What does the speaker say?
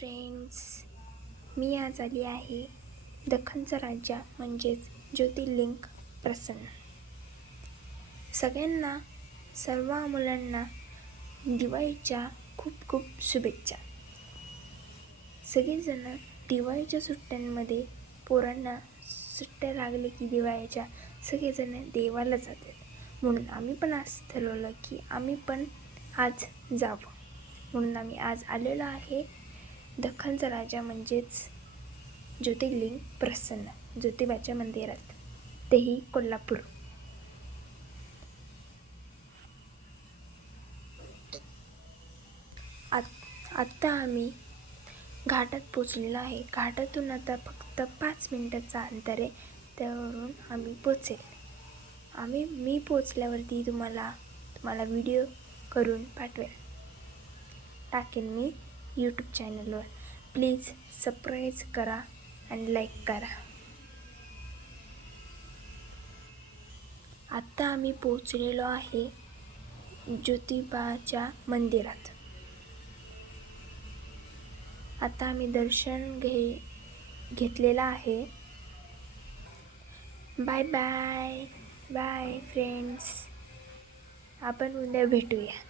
Friends, मी आज आली आहे दख्खनचा राजा म्हणजेच ज्योतिर्लिंग प्रसन्न. सगळ्यांना, सर्व मुलांना दिवाळीच्या खूप खूप शुभेच्छा. सगळेजण दिवाळीच्या सुट्ट्यांमध्ये पोरांना सुट्ट्या लागले की दिवाळीच्या सगळेजण देवाला जातात. म्हणून आम्ही पण आज ठरवलं की आम्ही पण आज जावं. म्हणून आम्ही आज आलेलो आहे दख्खनचा राजा म्हणजेच ज्योतिर्लिंग प्रसन्न ज्योतिबाच्या मंदिरात, तेही कोल्हापूर. आत्ता आम्ही घाटात पोचलेलो आहे. घाटातून आता फक्त 5 मिनिटाचा अंतर आहे, त्यावरून आम्ही पोचेल. मी पोचल्यावरती तुम्हाला व्हिडिओ करून टाकेन मी यूट्यूब चॅनलवर. प्लीज सबस्क्राईब करा आणि लाईक करा. आत्ता आम्ही पोचलेलो आहे ज्योतिबाच्या मंदिरात. आता आम्ही दर्शन घेतलेलं आहे. बाय बाय बाय फ्रेंड्स, आपण उद्या भेटूया.